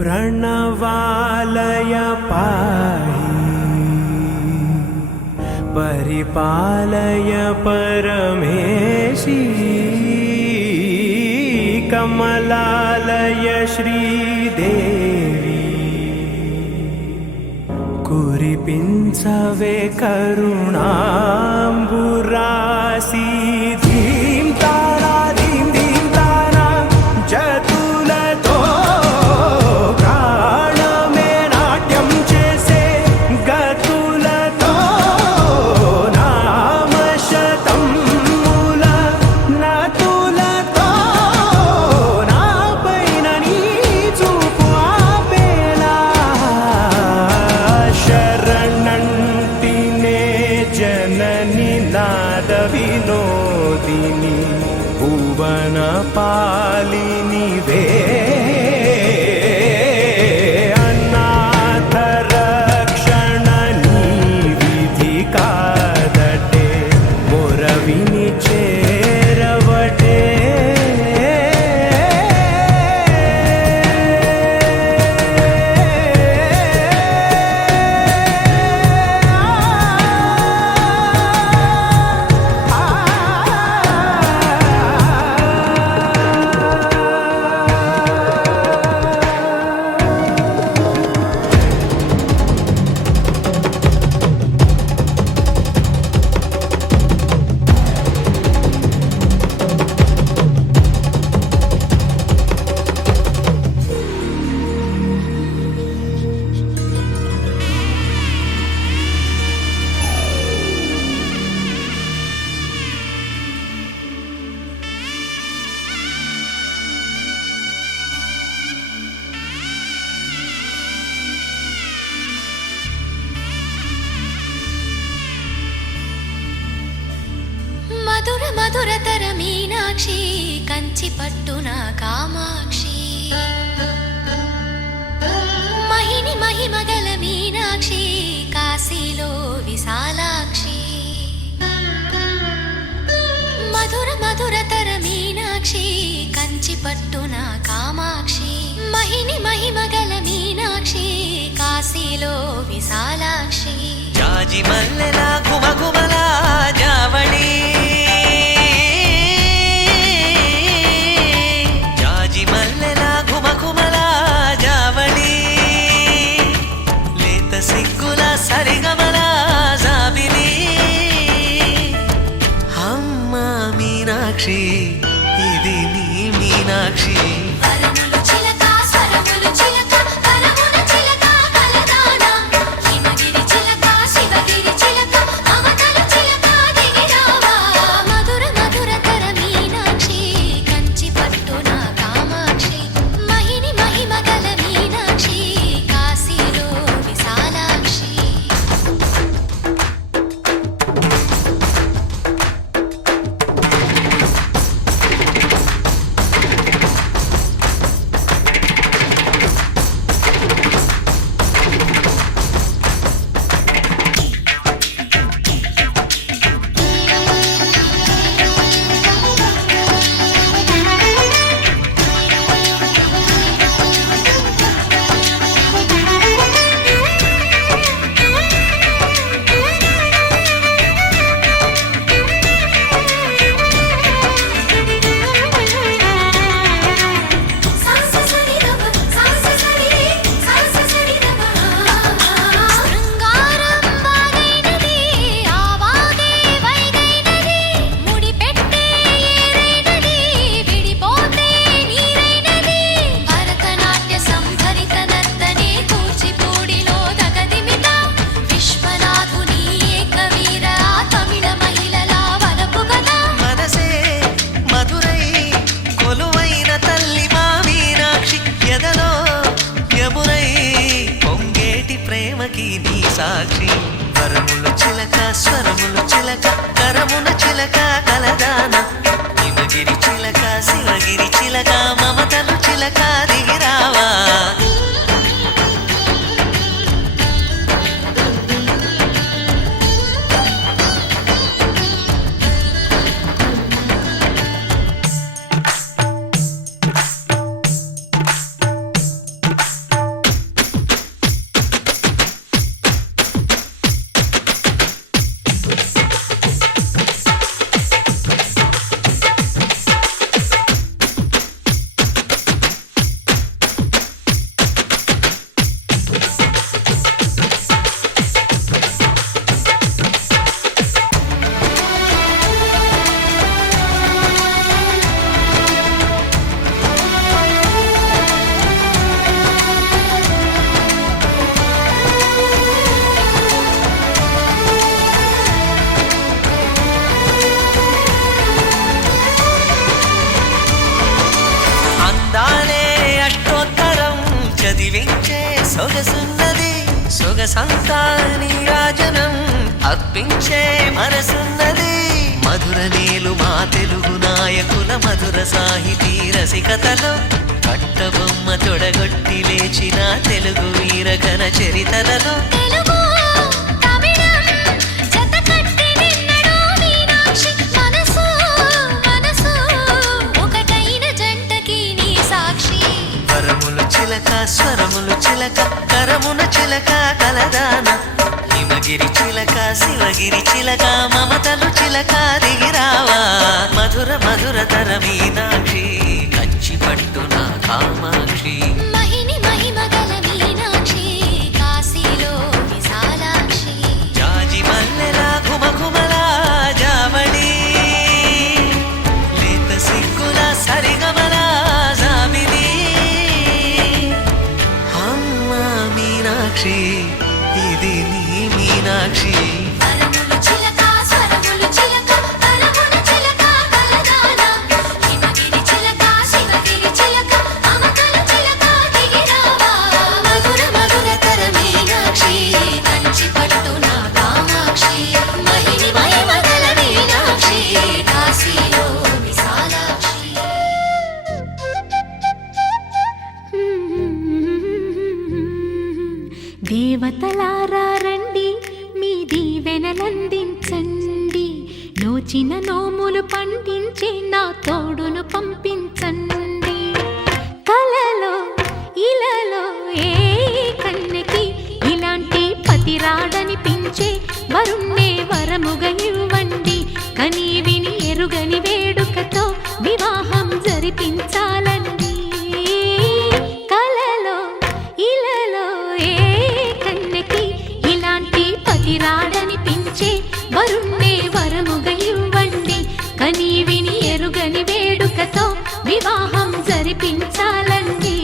प्रणवालय पाहि परिपालय परमेशी कमलालय श्रीदेवी कुरिपिंचवे करुणांबुरासी धीम तारा धीम धीम तारा जतुलतो प्राणमे नाट्यं चेसे गतुलतो नामशतं मूल नतुलतो नापैननी चूपापेला शरणंतिने जननी नाद विनोदिनी भुवन पालिनी वे अनाथ रक्षणनी विधि कादटे मोरविनी चेरवटे మధుర మధురతర మీనాక్షి కంచి పట్టున కామాక్షి మహిని మహిమగల మీనాక్షి కాశీలో విశాలాక్షి మధుర మధురతర మీనాక్షి కంచి పట్టున కామాక్షి మహిని మహిమగల మీనాక్షి కాశీలో విశాలాక్షి జాజి మల్లెల గుమగుమల జావళి జాజి మల్లెల గుమగుమల జావళి లేత సిగ్గుల సరిగమల జాబిలి అమ్మ మీనాక్షి ఇది నీ మీనాక్షి వరములు చిలక స్వరములు చిలక కరమున చిలక కలదాన హిమగిరి చిలక శివగిరి చిలక మమతలు చిలక దిగిరావా మధుర మధురతర మీనాక్షి కంచి పట్టున కామాక్షి మహిని మహిమగల మీనాక్షి కాశీలో విశాలాక్షి శృంగారం వాగైనది ఆవాగే వైగైనది ముడిపెట్టే ఏరైనది విడిపోతే నీరైనది భరతనాట్య సంభరిత నర్తనే కూచిపూడిలో దగదిమిత విశ్వనాథుని ఏకవీర తమిళ మహిళల వలపు గద మనసే మధురై కొలువైన తల్లి మా మీనాక్షి ఎదలో యమునై పొంగేటి ప్రేమకి నీ సాక్షి వరములు చిలక స్వరములు చిలక కరమున చిలక కలదాన హిమగిరి చిలక శివగిరి చిలక మమతలు చిలక దిగిరావా సొగసున్నది సొగసంతా నీరాజనం అర్పించే మనసున్నది మధుర నేలు మా తెలుగు నాయకుల మధుర సాహితీ రసికతలో కట్టబొమ్మ తొడగొట్టి లేచిన తెలుగు వీరగణ చరితలలో తెలుగు తమిళం జతకట్టి నిన్నడో మీనాక్షి మనసు మనసు ఒకటైన జంటకి నీ సాక్షి వరములు చిలక స్వరములు చిలక కరమున చిలక కలదాన హిమగిరి చిలక శివగిరి చిలక మమతలు చిలక దిగిరావా మధుర మధుర తర మీనాక్షి కంచి పట్టున కామాక్షి మహిని మహిమగల మీనాక్షి కాశీలో విశాలాక్షి జాజి మల్లెల ఘుమఘుమల జావళి లేత సిగ్గుల సరిగమల జాబిలి అమ్మ మీనాక్షి ఇది నీ మీనాక్షి వరములు చిలక స్వరములు చిలక కరమున చిలక కలదాన హిమగిరి చిలక శివగిరి చిలక మమతలు చిలక దిగిరావా మధుర మధుర తర మీనాక్షి కంచి పట్టున కామాక్షి మహిని మహిమగల మీనాక్షి కాశీలో విశాలాక్షి దేవతలారా రండి మీ దీవెనలందించండి నోచిన నోములు పండించే నా తోడును పంపించండి కలలో ఇలలో ఏ కన్నెకి ఇలాంటి పతి రాడనిపించే వరుణ్ణే వరముగా ఇవ్వండి కని విని ఎరుగని వేడుకతో వివాహం జరిపించాలండి కలలో ఇలలో ఏ కన్నెకి ఇలాంటి పతి రాడనిపించే వరుణ్ణే వరముగా ఇవ్వండి కని విని ఎరుగని వేడుకతో వివాహం జరిపించాలండి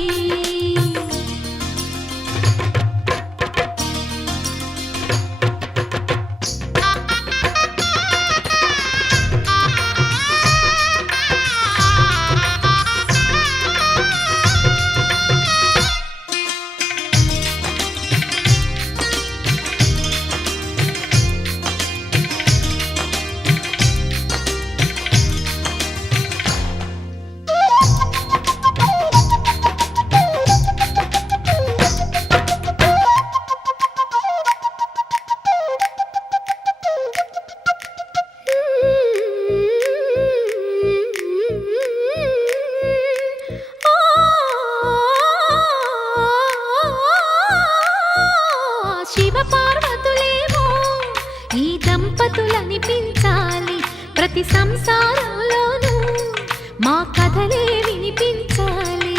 శివ పార్వతులేమో ఈ దంపతులనిపించాలి ప్రతి సంసారంలోనూ మా కథలే వినిపించాలి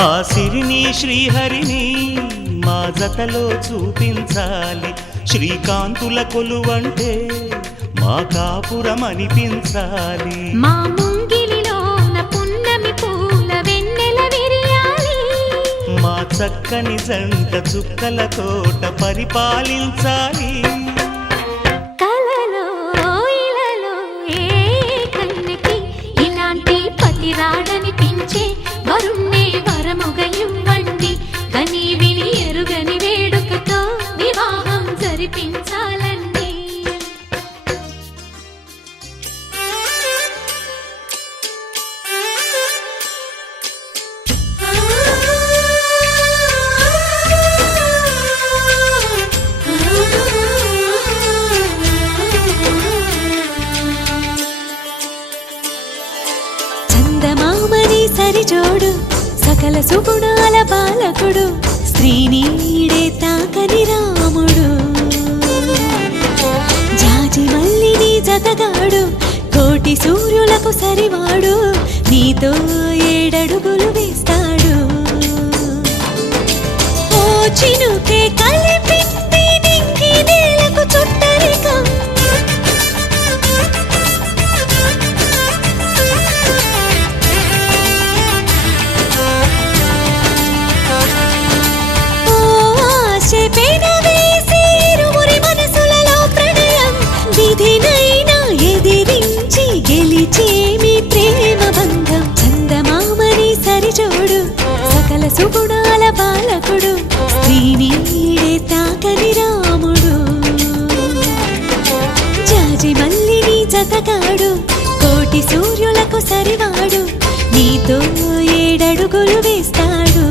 ఆ సిరిని శ్రీహరిని మా జతలో చూపించాలి శ్రీకాంతుల కొలువంటే మా కాపురం అనిపించాలి మా ముంగిలిలోన పున్నమి పూల వెన్నెల విరియాలి మా చక్కని జంట చుక్కల తోట పరిపాలించాలి కలలో ఇలలో ఏ కన్నెకి ఇలాంటి పతి రాడనిపించే వరుణ్ణే వరముగా ఇవ్వండి కని విని ఎరుగని వేడుకతో వివాహం జరిపించాలండి చందమామని సరిజోడు సకల సుగుణాల బాలకుడు స్త్రీనీడే తాకని రాముడు జాజి మల్లిని జతగాడు కోటి సూర్యులకు సరివాడు నీతో ఏడడుగులు వేస్తాడు ఓ చినుకే కలిపింది నింగి నేలకు చుట్టరికం విధినైనా ఎదిరించి గెలిచేమి ప్రేమ బంధం ఏడడుగులు వేస్తాడు.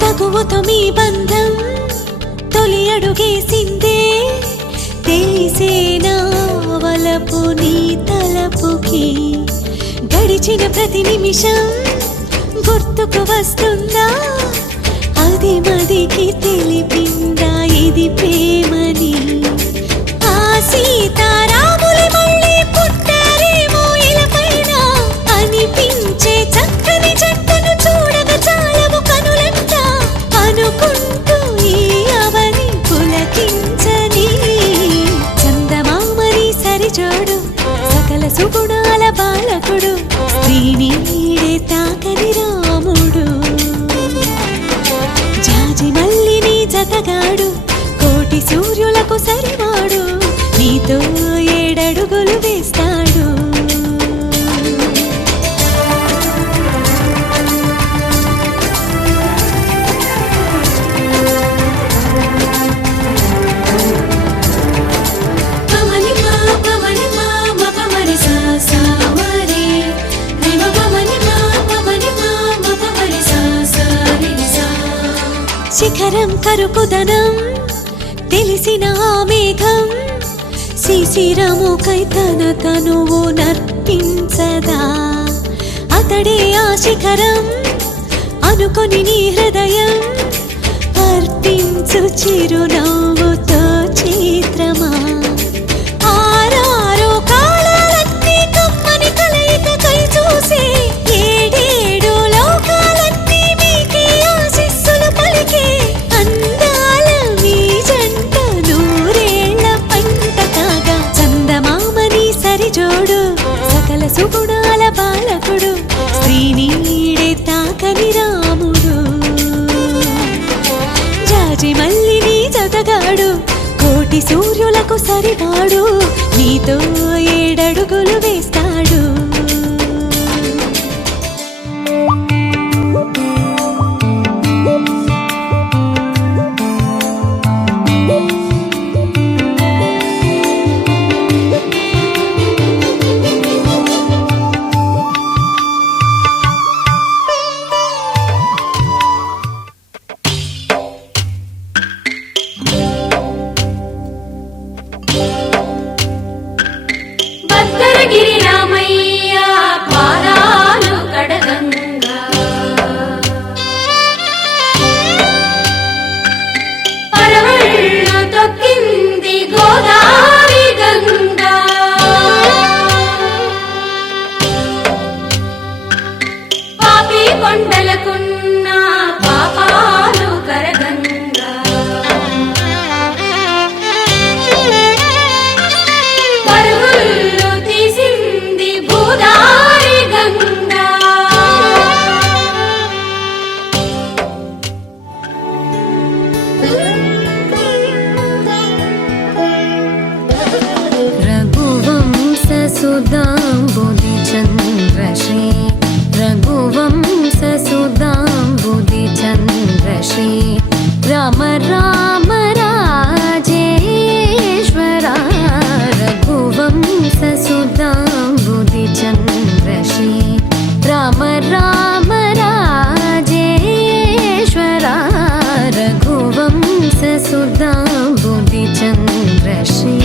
తగువతో మీ బంధం తొలి అడుగేసిందే, తెలిసేనా వలపు నీ తలపుకి. గడిచిన ప్రతి నిమిషం గుర్తుకు వస్తుందా, అది మదికి తెలిపిందా ఇది ప్రేమని. ఆ సీతారాములే మళ్ళీ పుట్టారేమో ఇలపైన అనిపించే చక్కని జంటను చూడగా చాలవు కనులంట. అనుకుంటూ ఈ అవని పులకించని చందమామని సరిజోడు, సకల సుగుణాల బాలకుడు, శ్రీనీడే తాకని రాముడు. జాజి మల్లిని జతగాడు, కోటి సూర్యులకు సరివాడు, నీతో ఏడడుగులు వేస్తాడు. శిఖరం కరుకుదనం తెలిసిన ఆ మేఘం, శిశిరముకై తన తనువు నర్పించదా. అతడే ఆ శిఖరం అనుకొని నీ హృదయం అర్పించు చిరునవ్వుతో చిత్రమా. ఆరారో కాలాలన్నీ కమ్మని కలయికకై చూసే, ఏడేడు లోకాలన్నీ మీకే ఆశీస్సులు పలికే. అందాల మీ జంట నూరేళ్ల పంట కాగా, చందమామని సరిజోడు, సకల సుగుణాల బాలకుడు, శ్రీనీడే తాకని రాముడు. జాజి మల్లిని జతగాడు, కోటి సూర్యులకు సరివాడు, నీతో ఏడడుగులు వేస్తాడు. భద్రగిరి రామయ్య పాదాలు కడగంగా, పరవళ్ళు తొక్కింది గోదావరి గంగా. పాపి కొండలకున్న పాపాలు కరగంగా, పరుగులు తీసింది భూదారి గంగా. రఘువంశ సుధాంబుది చంద్రశ్రీ, రఘువంశ సుధాంబుది చంద్రశ్రీ, రామ రామ రాజేశ్వర. రఘువంశ సుధాంబుది చంద్రశ్రీ, రామ రామ రాజేశ్వర. రఘువంశ సుధాంబుది చంద్రశ్రీ.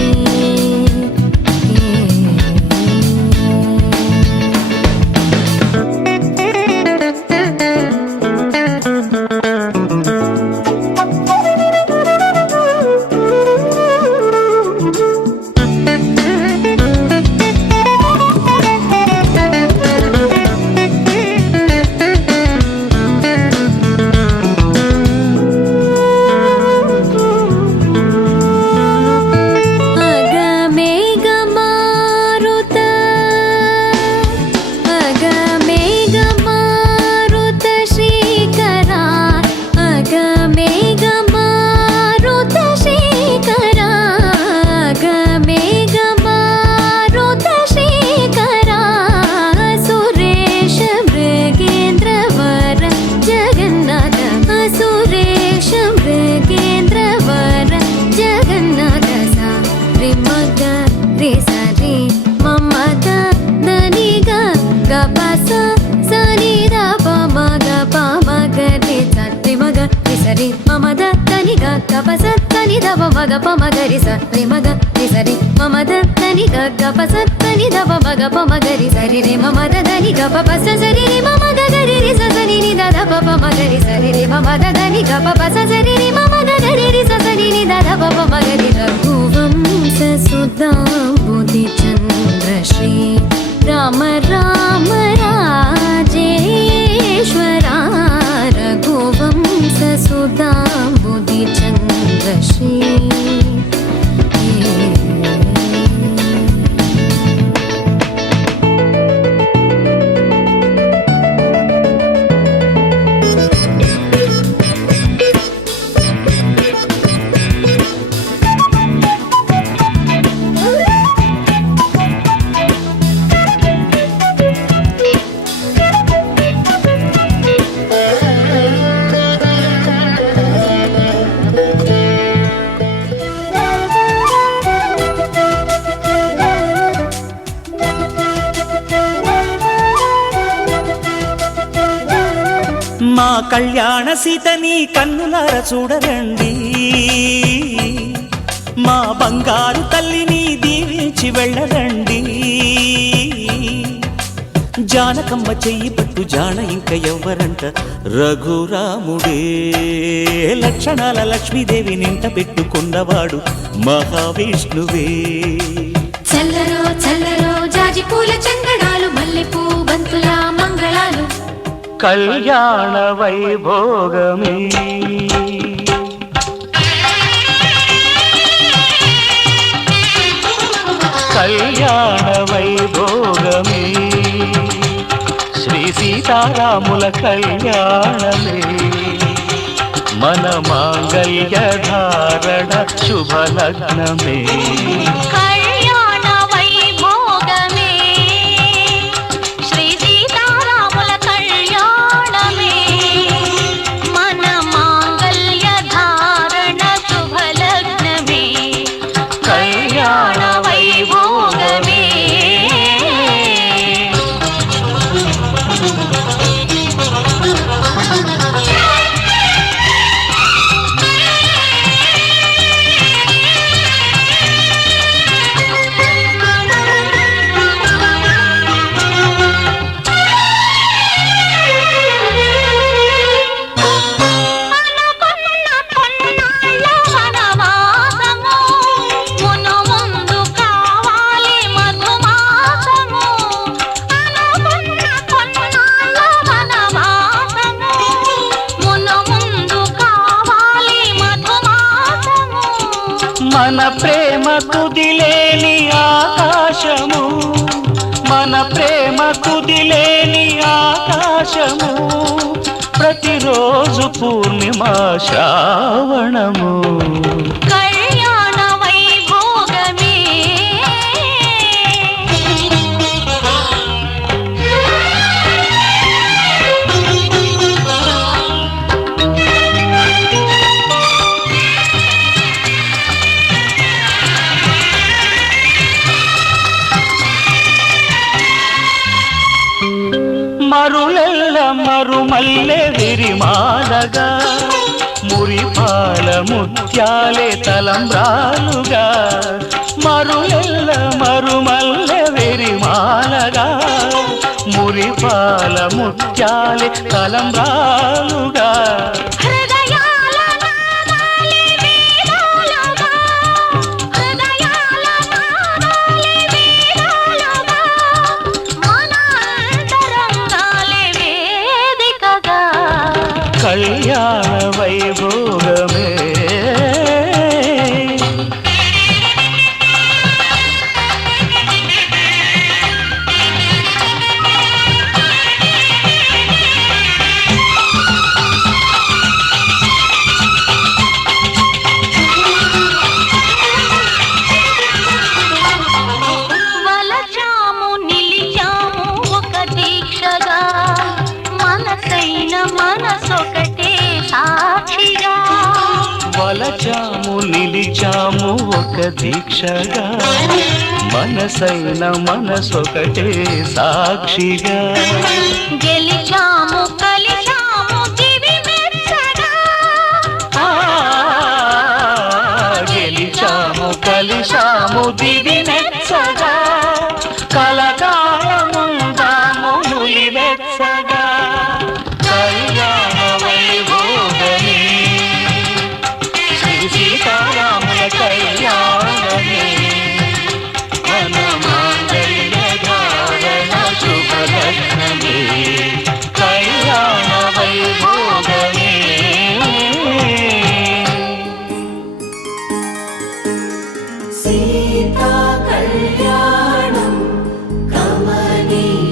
మగ ప మగరి స రి మగ రి సరి మమ దని గ గ ప స దని ద ప మగ ప మగరి సరి రి మమ దని గ ప ప స సరి రి మమ గ గరి రి స సని ని ద ద ప ప మగరి సరి రి మమ దని గ ప ప స సరి రి మమ గ గరి రి స సని ని ద ద ప ప మగరి రఘువంశ సుధాంబుధి చంద్రశ్రీ రామ రామ రాజేశ్వరా రఘువంశ సుధాంబుధి చంద్రశ్రీ మా కళ్యాణ సీతని కన్నులార చూడరండి, మా బంగారు తల్లిని దీవించి వెళ్ళరండి. జానకమ్మ చెయ్యి పట్టు జాన ఇంక ఎవ్వరంట, రఘురాముడే లక్షణాల లక్ష్మీదేవి నింట పెట్టుకున్నవాడు మహావిష్ణువే. చల్లరో చల్లరో జాజి పూల చందనాలు మల్లెపూ బంతుల మంగళాలు కళ్యాణ వైభోగమే కళ్యాణ వైభోగమే శ్రీ సీతారాముల కళ్యాణమే మన మాంగళ్య ధారణ శుభలగ్నమే. కళ్యాణ వైభోగమే శ్రీ సీతారాముల కళ్యాణమే మన మాంగళ్య ధారణ శుభలగ్నమే. కళ్యాణ వైభోగమే మన ప్రేమ కుదిలేని ఆకాశము, మన ప్రేమ కుదిలేని ఆకాశము, ప్రతిరోజు పూర్ణిమ శ్రావణము. కళ్యాణ వైభోగమే మరులెల్ల మరుమల్లె విరిమాలగా, మురిపాల ముత్యాలే తలంబ్రాలుగా. మరులెల్ల మరుమల్లె విరిమాలగా, మురిపాల ముత్యాలే తలంబ్రాలుగా. హృదయాల నాదాలే వేదాలుగా, హృదయాల నాదాలే వేదాలుగా, మన అంతరంగాలే వేదికగా. కళ్యాణ వైభోగమే వలచాము నిలిచాము ఒక దీక్షగా, మనసైన మనసొకటే సాక్షిగా. వలచాము నిలిచాము ఒక దీక్షగా, మనసైన మనసొకటే సాక్షిగా. గెలిచాము కలిచాము దివి మెచ్చగా, గెలి దివి నెచ్చగా కలకాలముందాము నులి వెచ్చగా కళ్యాణ వైభోగమే శ్రీ సీతారాముల కళ్యాణమే మన మాంగళ్య ధారణ శుభలగ్నమే కళ్యాణ వైభోగమే సీతా కళ్యాణం కమనీయమే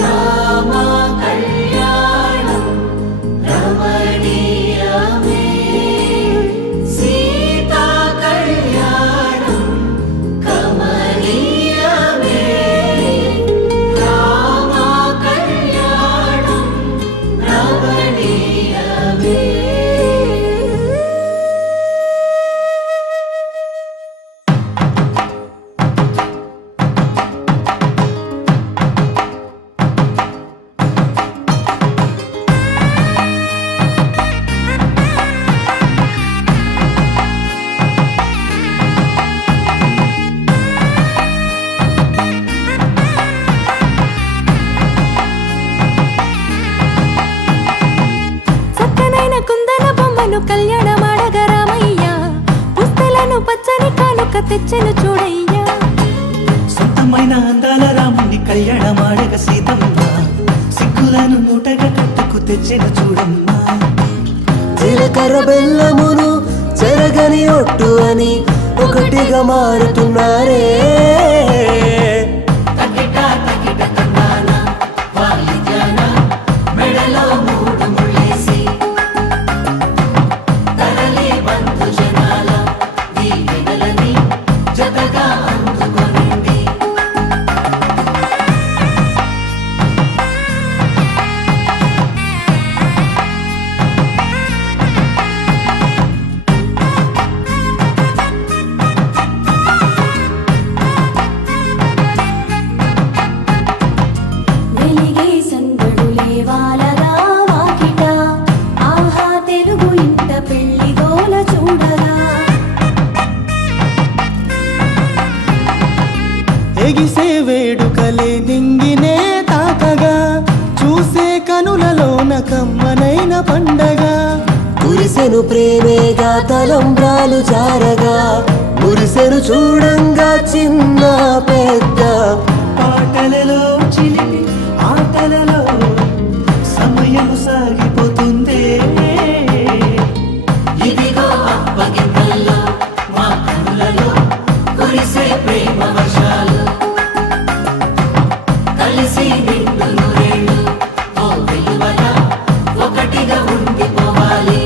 రామ కళ్యాణం రమణీయమే సీతా కళ్యాణం కమనీయమే రామ కళ్యాణం రమణీయమే. చక్కనైన కుందన బొమ్మను కళ్యాణమాడగ రామయ్య పుస్తలను పచ్చని కానుక తెచ్చెను చూడయ్యా సొంతమైన అందాల రాముని కళ్యాణమాడగ సీతమ్మ సిగ్గులను మూటగా కట్టుకు తెచ్చిన చూడమ్మా జీలకర్ర బెల్లమును చెరగని ఒట్టు అని ఒకటిగా మారుతున్నారే మెడలో మూడు ముళ్ళేసి తరలి బంధు జనాల దీవెనలని జతగా అందుకొనండి. వెలిగే సందడులే వాలగా వాకిట ఆహా తెలుగు ఇంట పెళ్లి గోల చూడగా ఎగిసే వేడుకలే నింగినే తాకగా చూసే కనులలోన కమ్మనైన పండగ కురిసెను ప్రేమేగా తలంబ్రాలు జారగా మురిసెను చూడంగా చిన్న పెద్ద పాటలలో చిలిపి ఆటలలో సమయం సాగిపోతుందే ఇదిగో అప్పగింతల్లో మా కనులలో కురిసే ప్రేమ వర్షాలు కలిసి నిండు నూరేళ్ళు ఓ వెలువల ఒకటిగా ఉండిపోవాలి.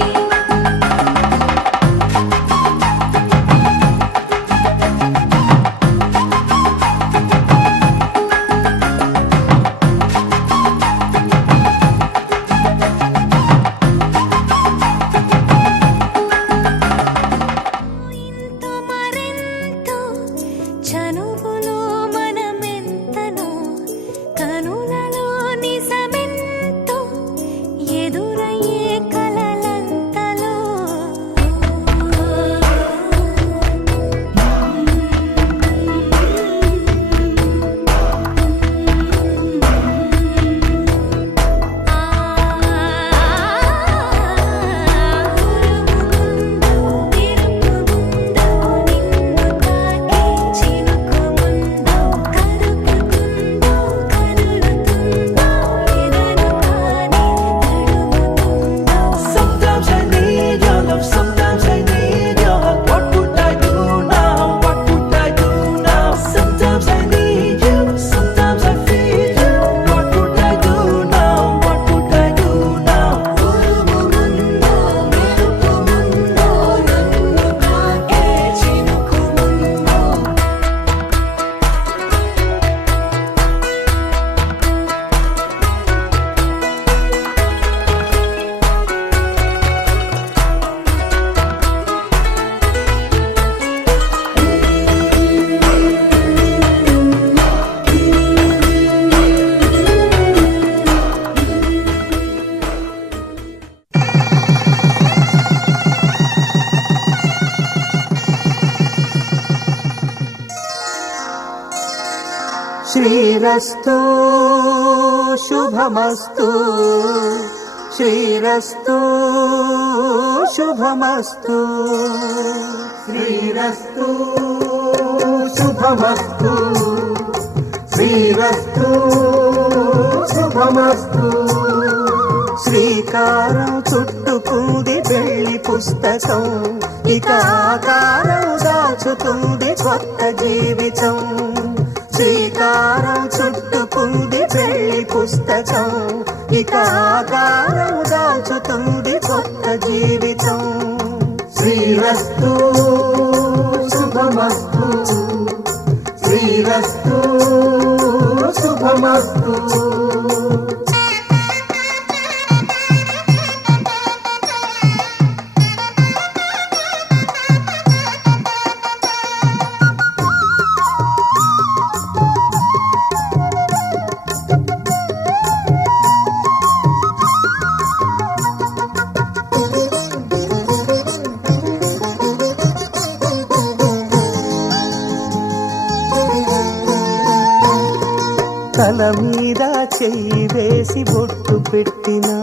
శ్రీరస్తు శుభమస్తు శ్రీరస్తు శుభమస్తు శ్రీరస్తు శుభమస్తు శ్రీరస్తు శుభమస్తు శ్రీకారం చుట్టుకుంది పెళ్లి పుస్తకం ఇక ఆకారం దాచుతుంది కొత్త జీవితం శ్రీకారం చుట్టుకుంది పెళ్లి పుస్తకం ఇక ఆకారం దాచుతుంది కొత్త జీవితం శ్రీరస్తు శుభమస్తు శ్రీరస్తు శుభమస్తు తల మీద చెయ్యి వేసి బొట్టు పెట్టినా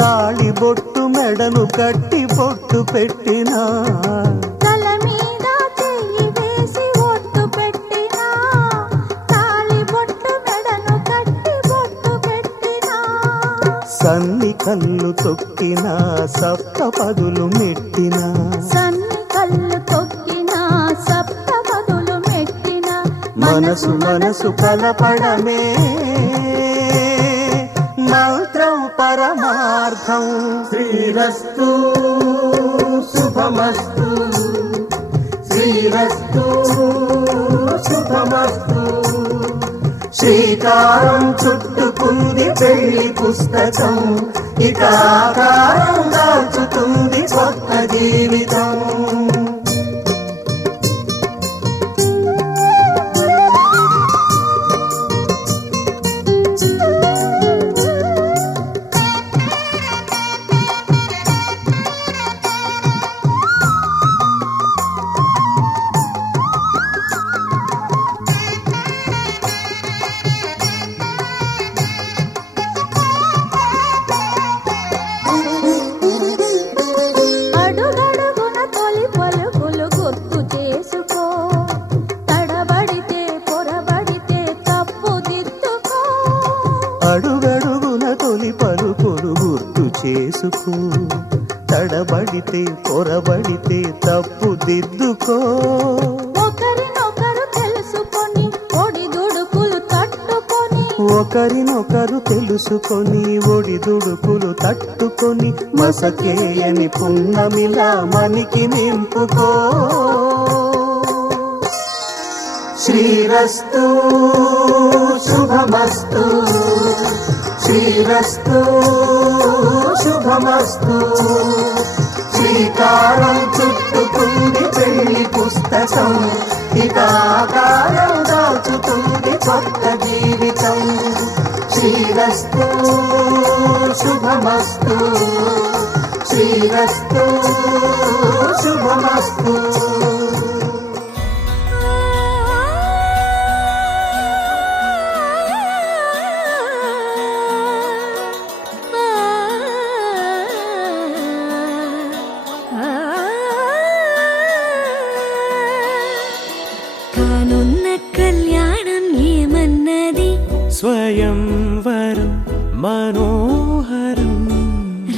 తాళి బొట్టు మెడను కట్టి బొట్టు పెట్టినా తల మీద చెయ్యి వేసి బొట్టు పెట్టినా తాళి బొట్టు మెడను కట్టి బొట్టు పెట్టినా సన్ని కళ్ళు తొక్కినా సప్త పదులు మెట్టినా సన్ని కళ్ళు తొక్కినా సప్త పదులు మెట్టినా మనసు మనసు కలపడమే మంత్రం పరమార్థం శ్రీరస్తు శుభమస్తు శ్రీరస్తు శుభమస్తు శ్రీకారం చుట్టుకుంది పెళ్లి పుస్తకం ఇక ఆకారం దాల్చుతుంది కొత్త జీవితం అడుగడుగున తొలి పలుకులు గుర్తు చేసుకో తడబడితే పొరబడితే తప్పు దిద్దుకో అడుగడుగున తొలి పలుకులు గుర్తు చేసుకో తడబడితే పొరబడితే తప్పు దిద్దుకో ఒకరినొకరు తెలుసుకొని ఒడిదుడుకులు తట్టుకొని ఒకరినొకరు తెలుసుకొని ఒడిదుడుకులు తట్టుకొని మసకేయని పున్నమిలా మనికి నింపుకో శ్రీరస్తు శుభమస్తు శ్రీరస్తు శుభమస్తు శ్రీకారం చుట్టుకుంది పెళ్లి పుస్తకం ఇక ఆకారం దాచుతుంది కొత్త జీవితం శ్రీరస్తు శుభమస్తు శ్రీరస్తు శుభమస్తు కానున్న కళ్యాణం ఏమన్నది స్వయంవరం మనోహరం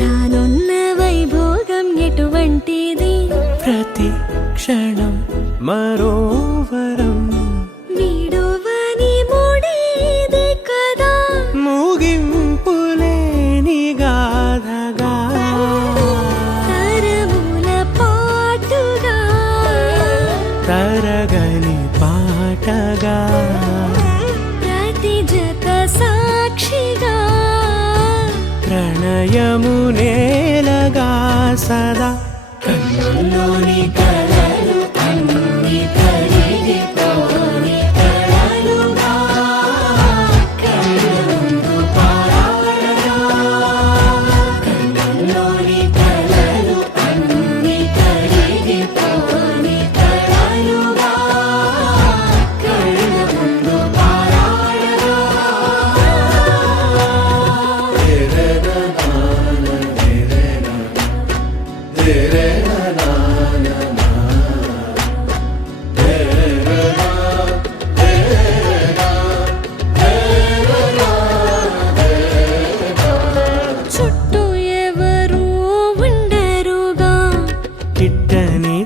రానున్న వైభోగం ఎటువంటిది ప్రతి క్షణం మరోవరం వీడువని మూడేది కదా ముగింపులేని గాథగా తరముల పాటుగా తరగని పాటగా ప్రతి జత సాక్షిగా ప్రణయము నేలగా సదా కన్నుల్లోని కలలు అన్ని కరిగిపోని కలలుగా కళ్ళముందు పారాడగా కన్నుల్లోని కలలు అన్ని కరిగిపోని కలలుగా కళ్ళముందు పారాడగా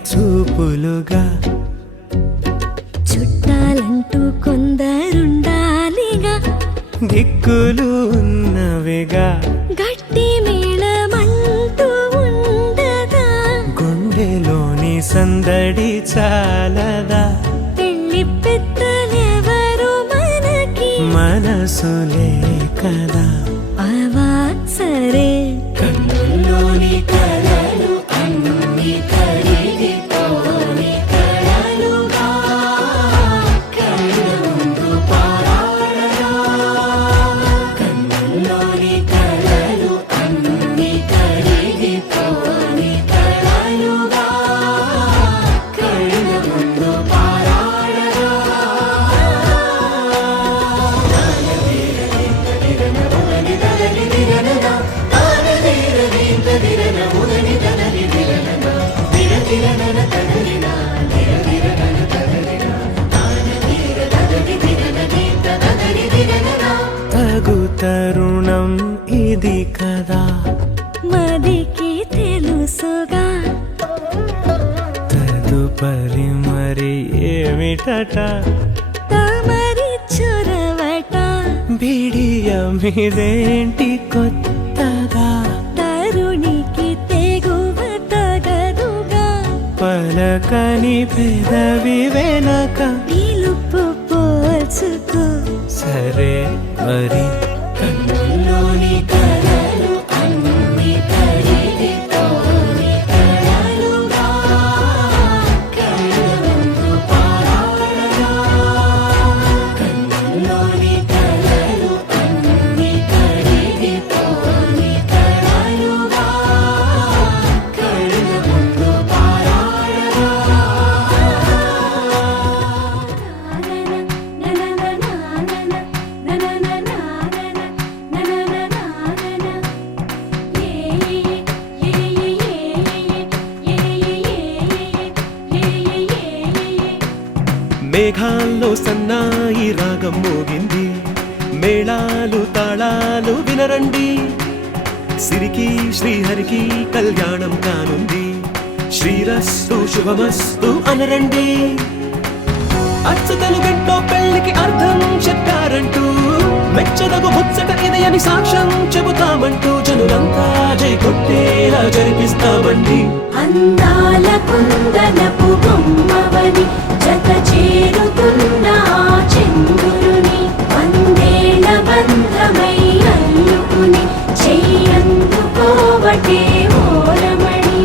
చూపులుగా చుట్టాలంటూ కొందరుండాలిగా దిక్కులు ఉన్నవిగా గట్టి మేళమంటూ ఉండగా గుండెలోని సందడి చాలదా పెళ్లి పెద్దలెవరు మనకి మనసులే కదా అవా సరే కన్నుల్లోని కలలు అన్ని కరిగిపోని కలలుగా కళ్ళ ముందు పారాడరా కన్నుల్లోని కలలు అన్ని కరిగిపోని కలలుగా కళ్ళ ముందు పారాడరా తగు తరుణం ఇది కదా మదికి తెలుసుగా తదుపరి మరి ఏమిటట తమరి చొరవట బిడియమిదేంటి కొత్తగా తరుణికి తెగువ తగదుగా పలకని పెదవి వెనక పిలుపు పోల్చుకో సరే మరి కన్నుల్లోని కలలు అన్ని కరిగిపోని కలలుగా కళ్ళ ముందు పారాడరా కన్నుల్లోని కలలు అన్ని కరిగిపోని కలలుగా కళ్ళ ముందు పారాడరా మేఘాల్లో సన్నాయి రాగం మోగింది మేళాలు తాళాలు వినరండి సిరికి శ్రీహరికి కళ్యాణం కానుంది శ్రీరస్తు శుభమస్తు అనరండి అచ్చతలు గంటో పెళ్లికి అర్థం చెప్పారంటూ మెచ్చదగు ముచ్చట ఇది అని సాక్ష్యం చెబుతామంటూ జనులంతా జై కొట్టేలా జరిపిస్తామండి అందాల కుందనపు బొమ్మవని జత చేరుతున్న ఆ చంద్రుని వందేళ్ల బంధమై అల్లుకుని చెయ్యందుకోవటే ఓరమణి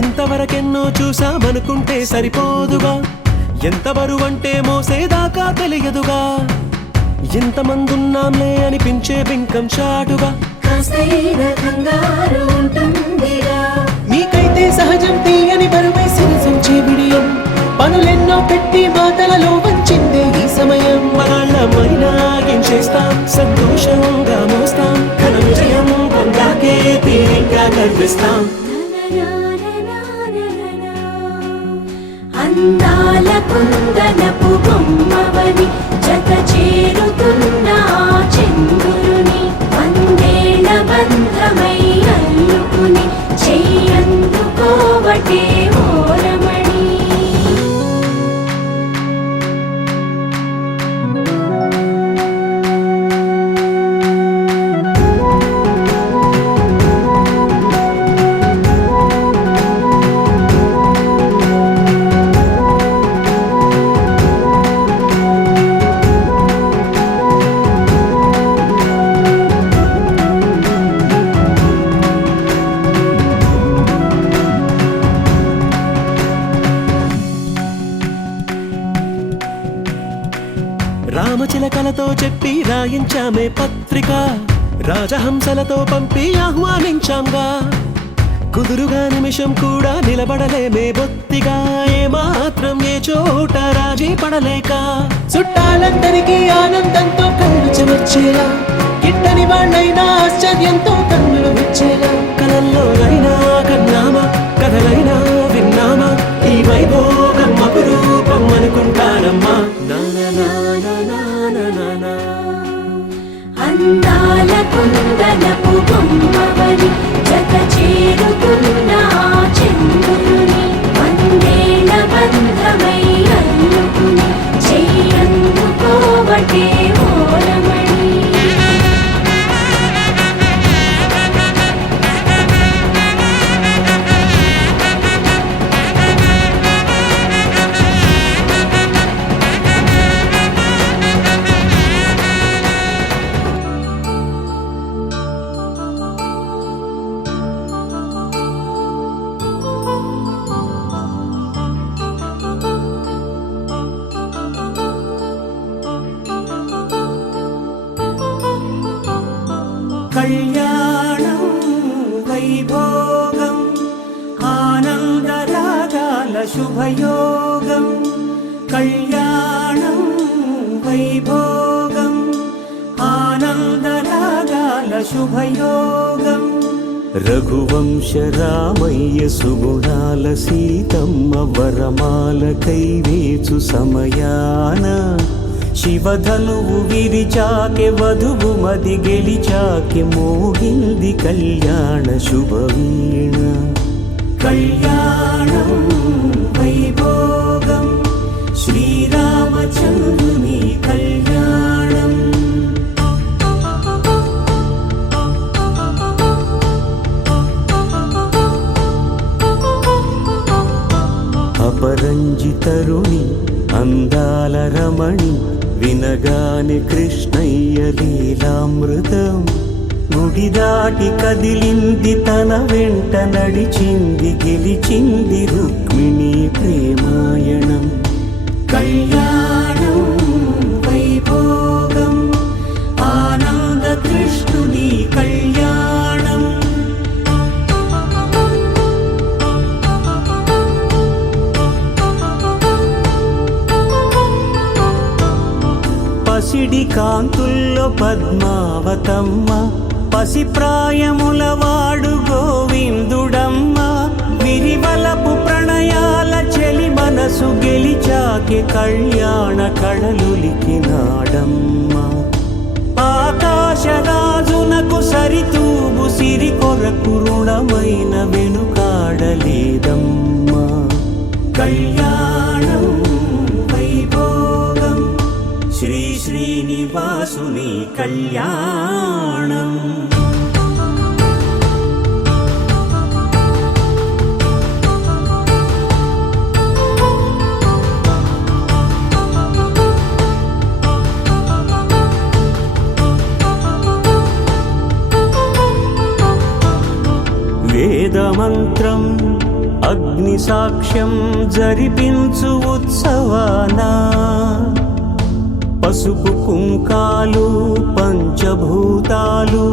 ఇంతవరకెన్నో చూసామనుకుంటే సరిపోదుగా ఎంత బరువంటే మోసేదాకా తెలియదుగా ఇంతమందున్నాంలే అనిపించే బింకం చాటుగా కాస్తైన కంగారు ఉంటుందిగా మీకైతే సహజం తీయని బరువే సిరసించే విడియం పనులెన్నో పెట్టి మాటలలో వంచిందే ఈ సమయం మనాళ్ళమైనా ఏం చేస్తాం సంతోషంగా మోస్తాం ఘన విజయం పొందాకే తీరిగ్గా కనిపిస్తాం అందాల కుందనపు బొమ్మవని జత చేరుతున్న ఆ చంద్రుని వందేళ్ల బంధమై అల్లుకుని చెయ్యందుకోవటే ఓరమణి రామచిలకలతో చెప్పి రాయించామే పత్రిక రాజహంసలతో పంపి ఆహ్వానించాంగా, కుదురుగా నిమిషం కూడా నిలబడలేమే బొత్తిగా, ఏమాత్రం ఏ చోట రాజీ పడలేక, చుట్టాలందరికీ ఆనందంతో కళ్ళు చెమర్చేలా, గిట్టని వాళ్ళైనా ఆశ్చర్యంతో కన్నులు విచ్చేలా, కలల్లోనైనా కన్నామా కథలైనా విన్నామా, ఈ వైభోగం అపురూపం అనుకుంటానమ్మా. అందాల కుందనపు బొమ్మవని జత చేరుతున్న ఆ చంద్రుని, వందేళ్ల బంధమై అల్లుకుని చెయ్యందుకోవటే ఓరమణి. కళ్యాణం వైభోగం ఆనందరాగాల శుభయోగం, కళ్యాణం వైభోగం ఆనందరాగాల శుభయోగం. రఘువంశ రామయ్య సుగుణాల సీతమ్మ వరమాల కైవేచు సమయాన, శివధనువు విరిచాకె వధువు మది గెలిచాకె మోగింది కళ్యాణ శుభవీణ. కళ్యాణం వైభోగం శ్రీరామచంద్రుని కళ్యాణం. అపరంజితరుణి అందాల రమణి, వినగానే కృష్ణయ్య లీలామృతం, గుడి దాటి కదిలింది తన వెంట నడిచింది గెలిచింది రుక్మిణి ప్రేమాయణం. కళ్యాణం వైభోగం ఆనంద కృష్ణుని కళ్యాణం. పసిడి కాంతుల్లో పద్మావతమ్మ, పసిప్రాయముల వాడు గోవిందుడమ్మ, విరివలపు ప్రణయాల చెలి మనసు గెలిచాకె కళ్యాణ కళలులికినాడమ్మ. ఆకాశరాజునకు సరితూగు సిరి కొరకు రుణమైన వెనుకాడలేదమ్మా. కళ్యాణం వైభోగం శ్రీ శ్రీనివాసుని కళ్యాణం. వేదమంత్రం అగ్ని సాక్ష్యం జరిపించు ఉత్సవానా, పసుపు కుంకాలు పంచభూతాలు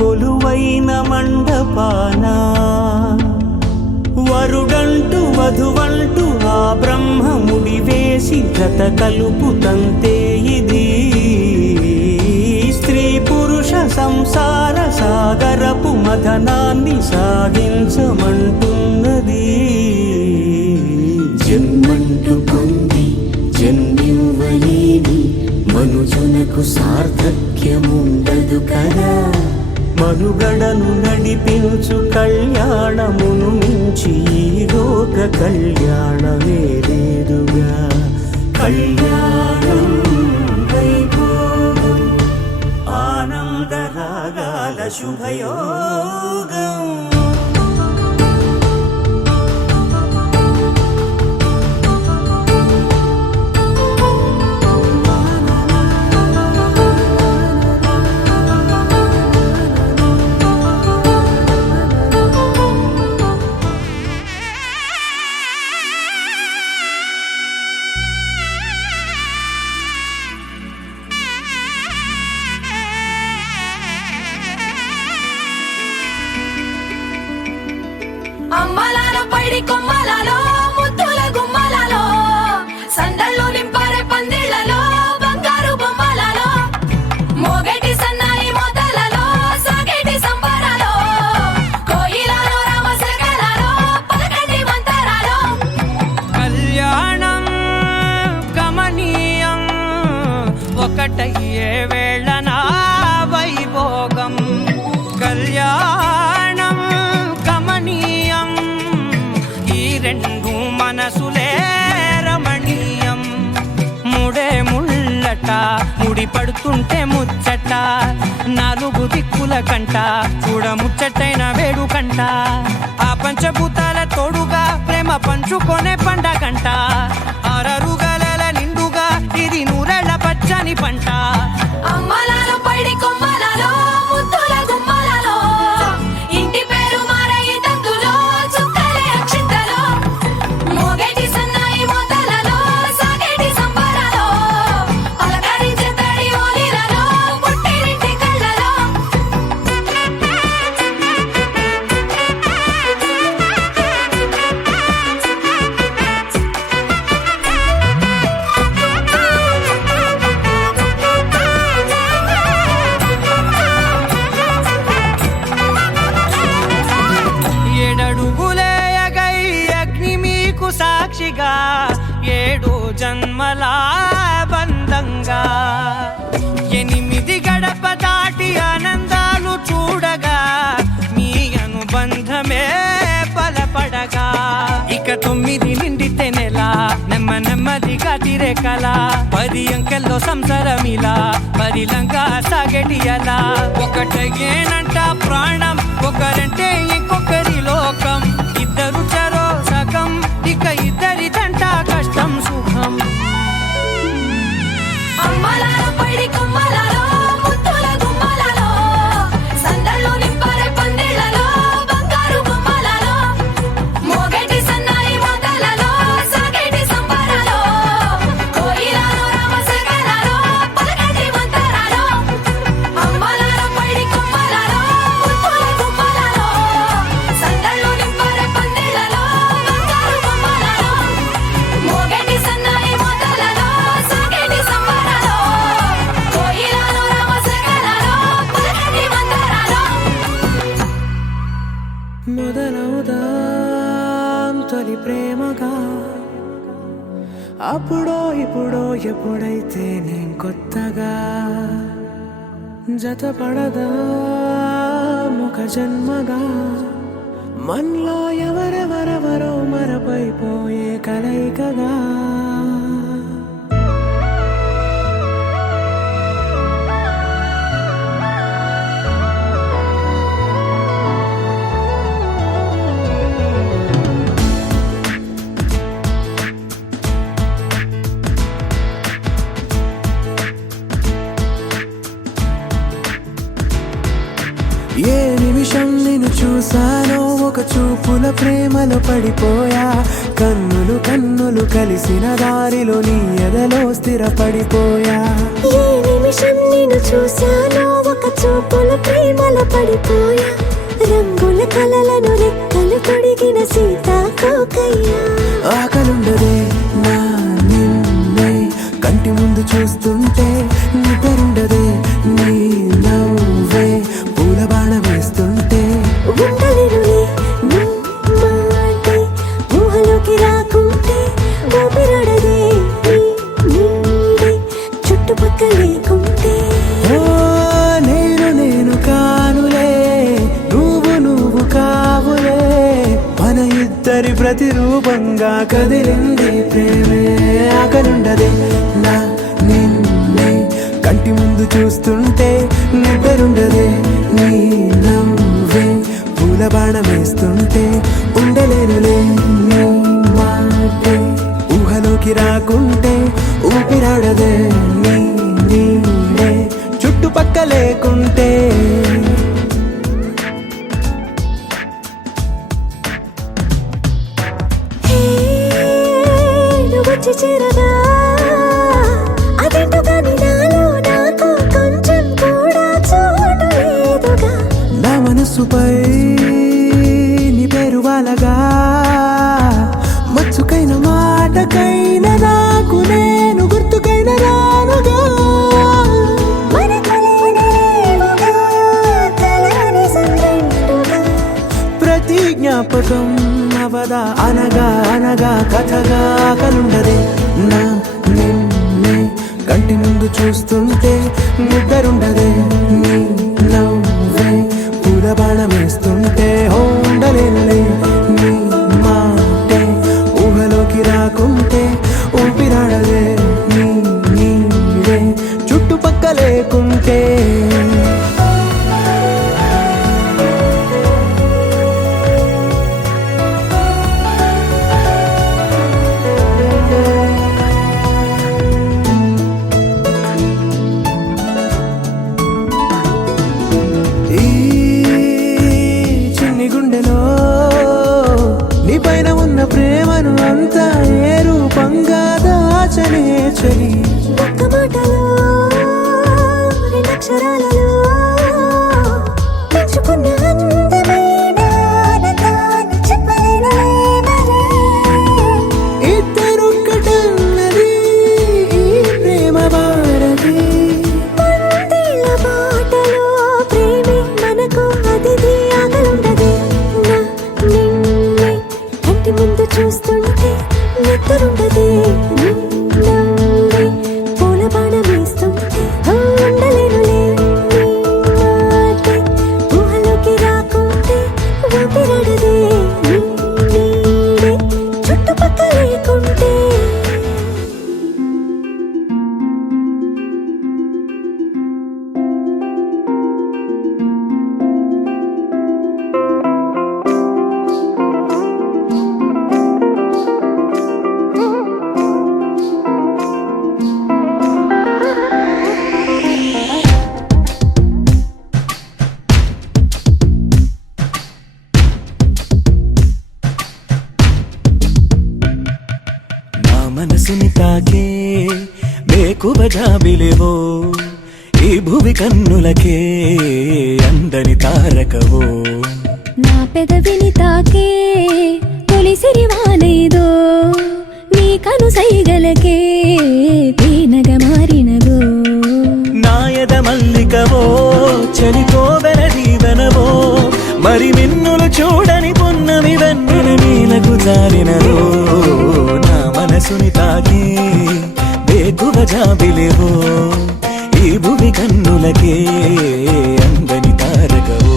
కొలువైన మండపానా, వరుడంటూ వధువంటూ ఆ బ్రహ్మముడి వేసి జత కలుపుతంతే ఇది. స్త్రీ పురుష సంసార సాగరపు మథనాన్ని సాగించమంటున్నది. జన్మంటూ పొంది జన్మివ్వలేని మనుజునకు సార్థక్యముండదు కదా, మనుగడను నడిపించు కళ్యాణమును మించి ఈ లోక కళ్యాణమే లేదుగా. కళ్యాణం వైభోగం ఆనందరాగాల శుభయోగం. పైడి కొమ్మలలో ముద్దుల గుమ్మలలో సందళ్ళు నింపరే పందిళ్లలో బంగారు బొమ్మలలో మోగేటి సన్నాయి మోతలలో సాగేటి సంబరాలో కోయిలలో రామశకలలో పలకండి మంతరాలో కళ్యాణం గమనీయం ఒకటయ్యే వేళ నా వైభోగం కళ్యాణం గమనీయం ఈ రెండు మనసులే రమణీయం ముడే ముళ్ళట ముడి పడుతుంటే ముచ్చట నాలుగు దిక్కుల కంట చూడ ముచ్చటైన వేడుకంట ఆ పంచభూతాల తోడుగా ప్రేమ పంచుకొనే పండగంట ఆరరుగల నిండుగా ఇది నూరెళ్ళ పచ్చని పంట అమ్మలాలో పైడి కొమ్మలలో ముద్దుల గుమ్మలలో ఇంటి పేరు మారయి తందులో చుక్కలే అక్షింతలో మోగేటి సన్నాయి మోతలలో సాగేటి సంబరాలో పలకరించే తడి ఓలిలలో పుట్టినింటి కళ్ళలో ఏడడుగులే ఎగై అగ్ని మీకు సాక్షిగా ఏడు జన్మల బంధంగా ఎనిమిది గడప దాటి ఆనందాలు చూడగా మీ అనుబంధమే బలపడగా ఇక 9 నిండితే నెల నెమ్మదిగా తిరే కల 10 అంకెల్లో సంసారమిలా పరిలంగా సాగటి అలా ఒకటేనంట ప్రాణం ఒకరంటే ఇంకొకరి లోకం ఇద్దరు చరో సగం ఇక ఇద్దరిదంట కష్టం సుఖం అమ్మలాలో పైడి కొమ్మలలో ముద్దుల గుమ్మలలో సందళ్ళు నింపరే పందిళ్లలో బంగారు బొమ్మలలో మోగేటి సన్నాయి మోతలలో సాగేటి సంబరాలో కోయిలలో రామశకలలో పలకండి మంతరాలో అమ్మలాలో పైడి కొమ్మలలో ముద్దుల గుమ్మలలో సందళ్ళు నింపరే పందిళ్లలో బంగారు బొమ్మలలో మోగేటి సన్నాయి మోతలలో సాగేటి సంబరాలో కోయిలలో రామశకలలో పలకండి మంతరాలో మొదలవుదాం తొలి ప్రేమగా అప్పుడో ఇప్పుడో ఎప్పుడైతే నేను కొత్తగా జతపడదా ఒక జన్మగా మనలో ఎవరెవరెవరో మరపైపోయే కలయికగా ఏ నిమిషం నిన్ను చూసానో ఒక చూపుల ప్రేమలో పడిపోయా కన్నులు కలిసిన దారిలో నీ ఎదలో స్థిరపడిపోయా ఏ నిమిషం నేను చూశానో ఒక చూపుల ప్రేమలో పడిపోయా రంగుల కలలను రెక్కలు తొడిగిన సీతాకోకయ్యా ఆకలుండదే నా నిన్నే కంటి ముందు చూస్తుంటే నిద్రుండదే నీ నవ్వే పూల బాణ వేస్తుంటే ఉండలేనులే నీ మాటే ఊహలోకి రాకుంటే ఊపిరాడదే నీ నీడే చుట్టుపక్కల లేకుంటే ఓ నేను కానులే నువ్వు కావులే మన ఇద్దరి ప్రతిరూపంగా కదిలింది ప్రేమే ఆకలుండదే నా నిన్నే కంటి ముందు చూస్తుంటే నిద్రుండదే నీ నవ్వే పూల బాణ వేస్తుంటే ఉండలేనులే నీ మాటే ఊహలోకి రాకుంటే ఊపిరాడదే నీ నీడే చుట్టుపక్క లేకుంటే హే నువ్వు వచ్చి చేరగా అదేంటో కానీ నాలో నాకు కొంచెం కూడా చోటు లేదుగా నా మనసుపై నీ పేరు వాలగా జ్ఞాపకం అవదా అనగా అనగా కథగా కలుండదే నా నిన్నే కంటి ముందు చూస్తుంటే నిద్రుండదే నీ నవ్వే పూల బాణం వేస్తుంటే ఉండలేనులే నీ మాటే ఊహలోకి రాకుంటే ఊపిరాడదే నీ నీడే చుట్టుపక్క లేకుంటే ప్రేమను అంతా ఏ రూపంగా దాచనే చలి ఒక్క మాటలో రెండక్షరాలలో పెంచుకున్న అందమైన ఆనందాన్ని చెప్పలేనులే మరి. ఇద్దరొక్కటన్నది ఈ ప్రేమ భారతి వందేళ్ల బాటలో ప్రేమే మనకు అతిథి ఆగలుండదే నా నిన్నే కంటి ముందు చూస్తుంటే నిద్రుండదే నీ నవ్వే పూల బాణం వేస్తుంటే ఉండలేనులే నీ మాటే ఊహలోకి రాకుంటే ఊపిరాడదే నీ నీడే చుట్టుపక్క లేకుంటే. నా మనసుని తాకే బేకువ జాబిలేవో ఈ భువి కన్నులకే అందని తారకవో నా పెదవిని తాకే తొలి సిరివానేదో నీ కను సైగలకే తేనగ మారినదో నాయద మల్లికవో చలికోవెల దీవెనవో మరి మిన్నులు చూడని పున్నమి వెన్నెల నీలకు జారినదో నా మనసుని తాకి బేకువ జాబిలేవో ఈ భువి కన్నులకే అందని తారకవో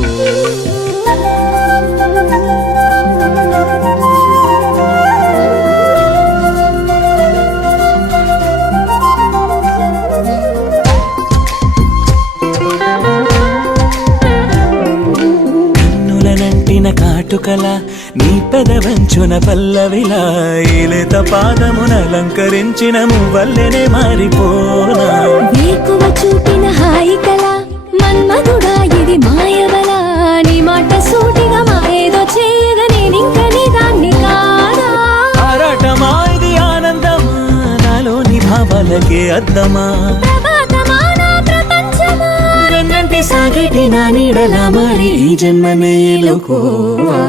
కన్నులనంటిన కాటుకల నీ పెదవంచున పల్లవిలా ఈలేత పాదమున అలంకరించిన మువ్వల్లెనే మారిపోనా వేకువ చూపిన హాయి కల మన్మధుడా ఇది మాయవల నీ మాట సూటిగా మాయేదో చేయగా నేనింక నీ దాన్ని కాదా ఆరాటమా ఇది ఆనందమా నాలోని భావాలకే అద్దమా ప్రభాతమా నా ప్రపంచమా వెన్నంటి సాగటి నా నీడలా మరి ఈ జన్మనే లోకోవా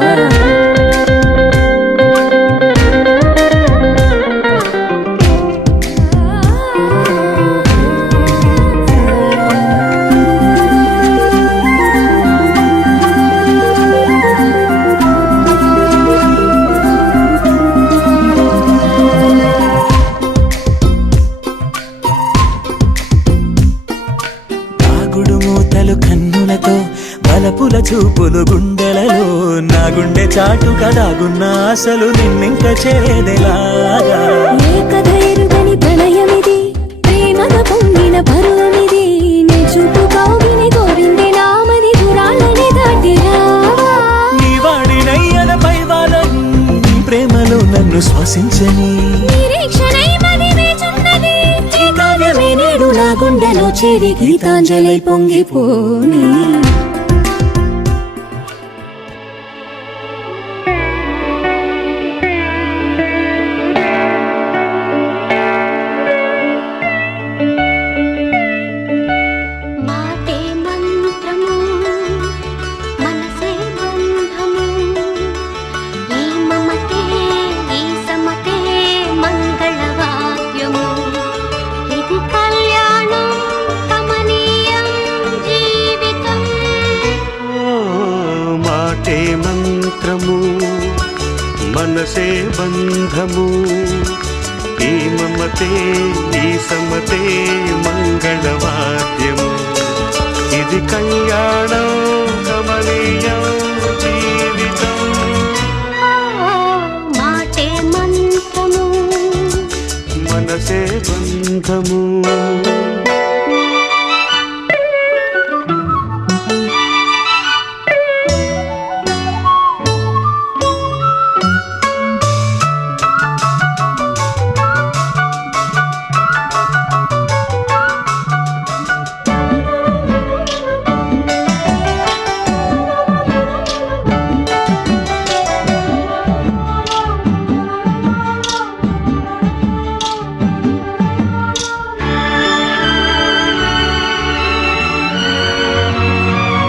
దాగుడు మూతలు కన్నులతో బలపుల చూపులు గుండెలలో నా గుండె చాటుగా దాగున్న ఆశలు నిన్నింక చేరేదెలాగా ఏ కథ ఎరుగని ప్రణయమిది ప్రేమగా పొంగిన పరువమిది నే చూపు కౌగిలి కోరింది నామది దూరాలని దాటి రావా నీ వాడినయ్యల పైవాలని నీ ప్రేమలో నన్ను శ్వాసించని నిరీక్షణై మది వేచున్నది ఈ కావ్యమే నేడు నా గుండెలో చేరి గీతాంజలి పొంగిపోని మాటే మంత్రము మనసే బంధము ఈ మమతే ఈ సమతే మంగళవాద్యము ఇది కళ్యాణం కమనీయం జీవితం మాటే మంత్ర మంత్రము మనసే బంధము ఈ మమతే ఈ సమతే మంగళవాద్యము ఇది కళ్యాణం కమనీయం జీవితం మాటే మంత్రము మనసే బంధము